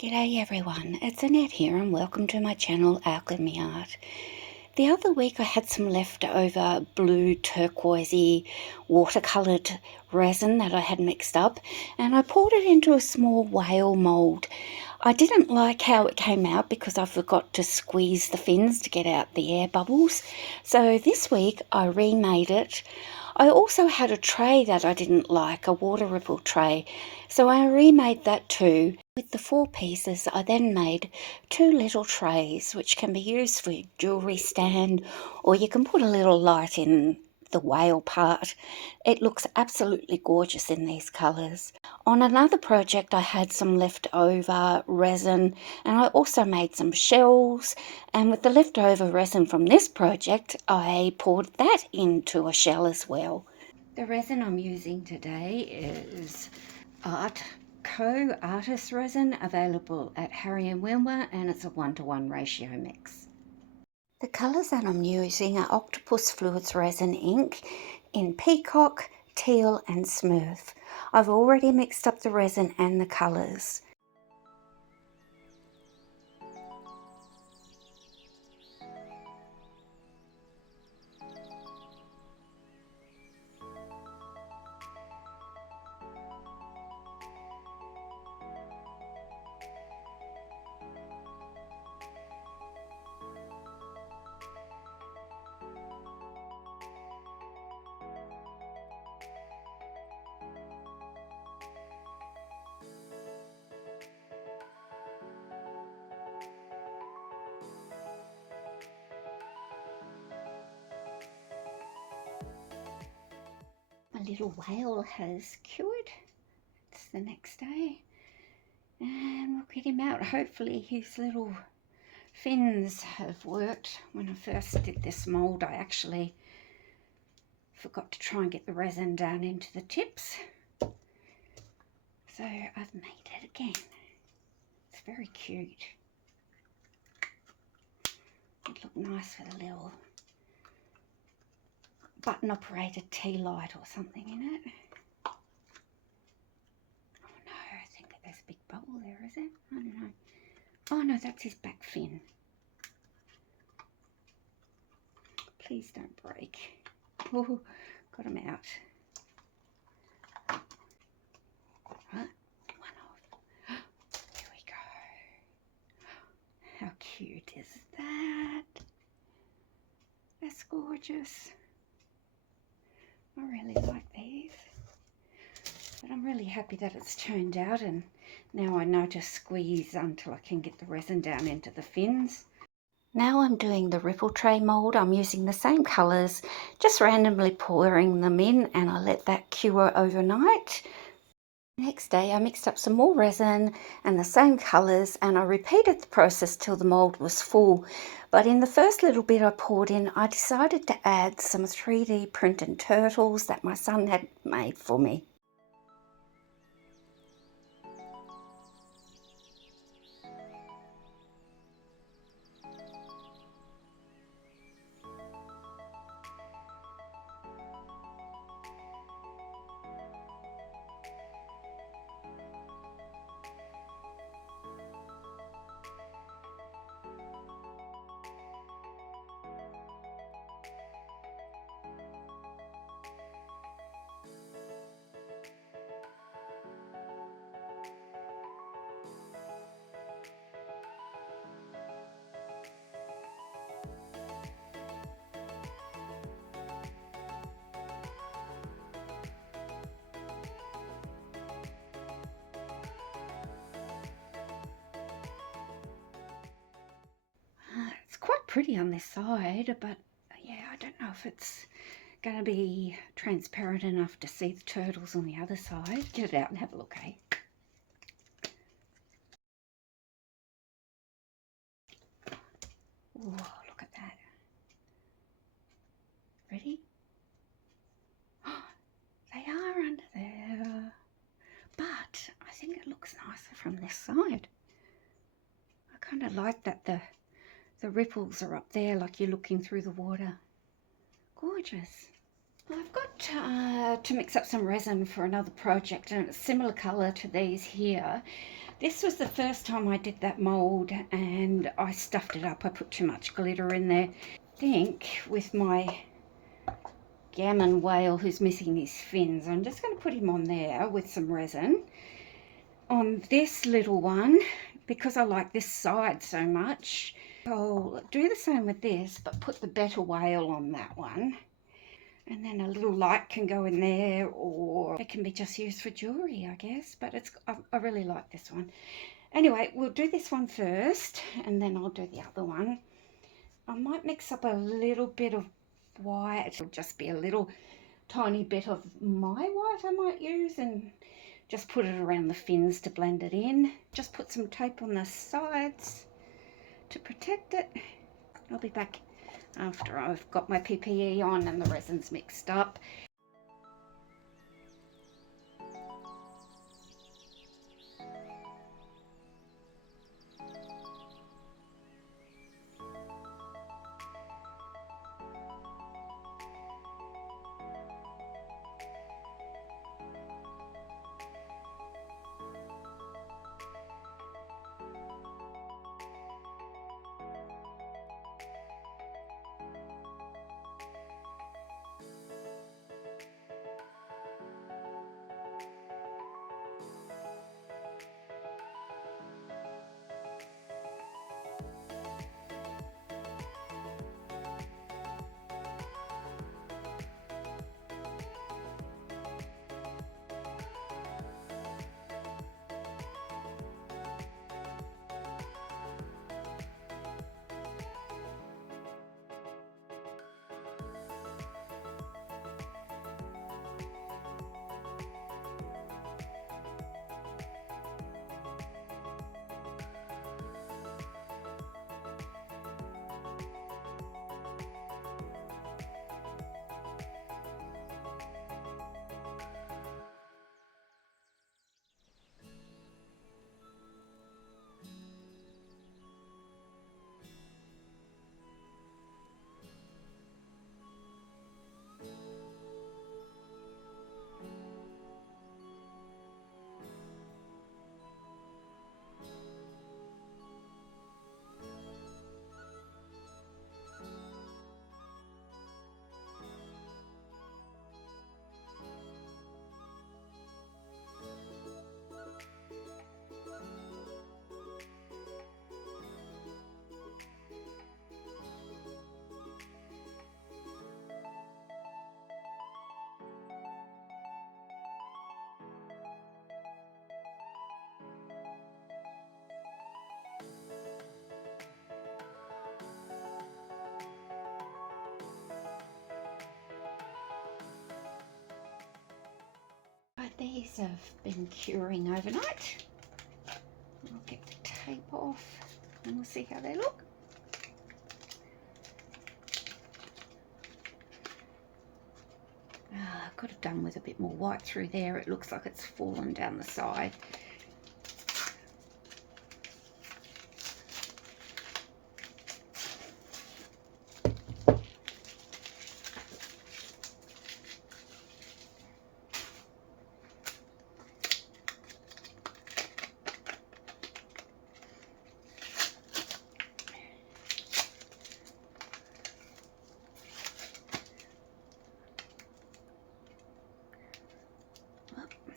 G'day everyone, it's Annette here and welcome to my channel Alchemy Art. The other week I had some leftover blue turquoisey watercoloured resin that I had mixed up and I poured it into a small whale mould. I didn't like how it came out because I forgot to squeeze the fins to get out the air bubbles. So this week I remade it. I also had a tray that I didn't like, a water ripple tray, so I remade that too. With the 4 pieces I then made 2 little trays which can be used for your jewellery stand, or you can put a little light in the whale part. It looks absolutely gorgeous in these colours. On another project I had some leftover resin and I also made some shells, and with the leftover resin from this project I poured that into a shell as well. The resin I'm using today is artist resin, available at Harry & Wilmer, and it's a 1:1 ratio mix. The colours that I'm using are Octopus Fluids Resin ink in Peacock, Teal and Smooth. I've already mixed up the resin and the colours. My little whale has cured. It's the next day and we'll get him out. Hopefully his little fins have worked. When I first did this mould I actually forgot to try and get the resin down into the tips, so I've made it again. It's very cute. It'd look nice with a little button operated tea light or something in it. Oh no, I think there's a big bubble there, is it? I don't know. Oh no, that's his back fin. Please don't break. Oh, got him out. Right, one off. There we go. How cute is that? That's gorgeous. I really like these, but I'm really happy that it's turned out, and now I know to squeeze until I can get the resin down into the fins. Now I'm doing the ripple tray mould. I'm using the same colours, just randomly pouring them in, and I let that cure overnight. Next day I mixed up some more resin and the same colours, and I repeated the process till the mould was full. But in the first little bit I poured in, I decided to add some 3D printed turtles that my son had made for me. It's quite pretty on this side, but yeah, I don't know if it's going to be transparent enough to see the turtles on the other side. Get it out and have a look, eh? Oh, look at that. Ready? Oh, they are under there. But I think it looks nicer from this side. I kind of like that the ripples are up there like you're looking through the water. Gorgeous. I've got to mix up some resin for another project, and it's similar colour to these here. This was the first time I did that mould and I stuffed it up. I put too much glitter in there. I think with my gammon whale who's missing his fins, I'm just going to put him on there with some resin. On this little one, because I like this side so much, I'll do the same with this, but put the better whale on that one. And then a little light can go in there, or it can be just used for jewellery, I guess. But I really like this one. Anyway, we'll do this one first, and then I'll do the other one. I might mix up a little bit of white. It'll just be a little tiny bit of my white I might use, and just put it around the fins to blend it in. Just put some tape on the sides to protect it. I'll be back after I've got my PPE on and the resin's mixed up. These have been curing overnight. I'll get the tape off and we'll see how they look. I could have done with a bit more white through there. It looks like it's fallen down the side.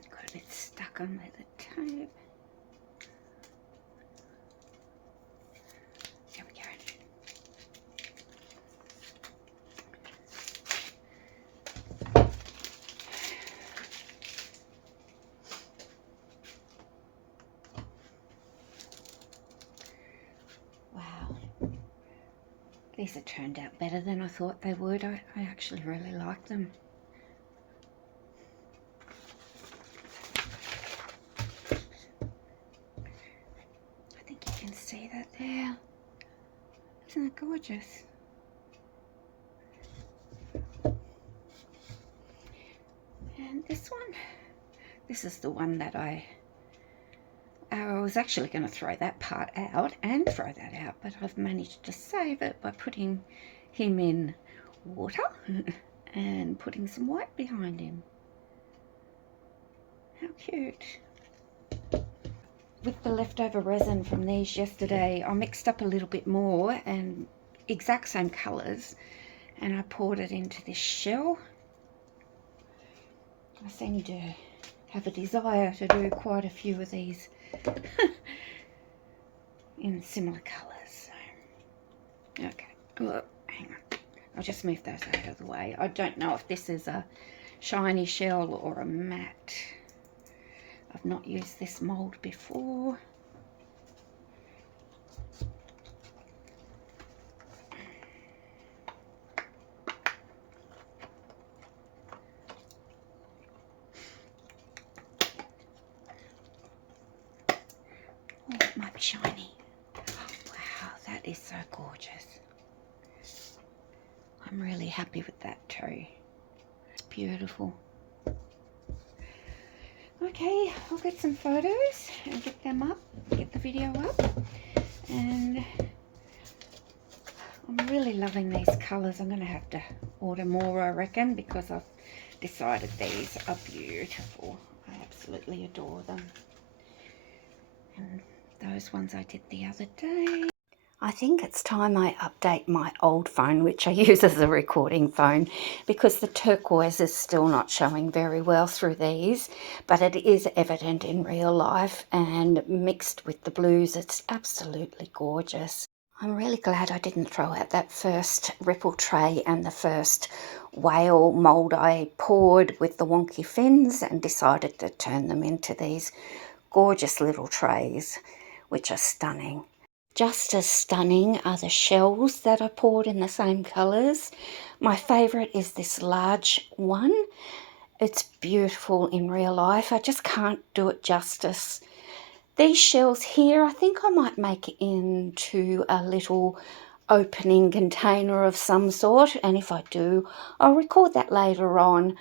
Got a bit stuck on with the tape. There we go. Wow. These have turned out better than I thought they would. I actually really like them. See that there? Isn't it gorgeous? And this one, this is the one that I was actually going to throw that part out and throw that out, but I've managed to save it by putting him in water and putting some white behind him. How cute. with the leftover resin from these yesterday, I mixed up a little bit more and exact same colours, and I poured it into this shell. I seem to have a desire to do quite a few of these in similar colours. So, okay, oh, hang on. I'll just move those out of the way. I don't know if this is a shiny shell or a matte. I've not used this mould before. Oh, it might be shiny. Wow, that is so gorgeous. I'm really happy with that too. It's beautiful. Okay, I'll get some photos and get them up, get the video up. And I'm really loving these colours. I'm going to have to order more, I reckon, because I've decided these are beautiful. I absolutely adore them. And those ones I did the other day. I think it's time I update my old phone, which I use as a recording phone, because the turquoise is still not showing very well through these, but it is evident in real life, and mixed with the blues, it's absolutely gorgeous. I'm really glad I didn't throw out that first ripple tray and the first whale mould I poured with the wonky fins, and decided to turn them into these gorgeous little trays, which are stunning. Just as stunning are the shells that I poured in the same colours. My favourite is this large one. It's beautiful in real life. I just can't do it justice. These shells here, I think I might make into a little opening container of some sort, and if I do, I'll record that later on.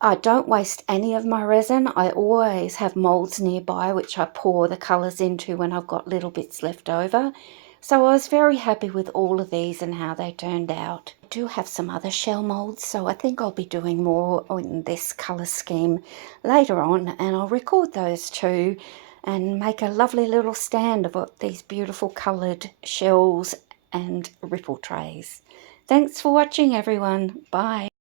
I don't waste any of my resin. I always have moulds nearby which I pour the colours into when I've got little bits left over. So I was very happy with all of these and how they turned out. I do have some other shell moulds, so I think I'll be doing more in this colour scheme later on, and I'll record those too and make a lovely little stand of these beautiful coloured shells and ripple trays. Thanks for watching, everyone. Bye.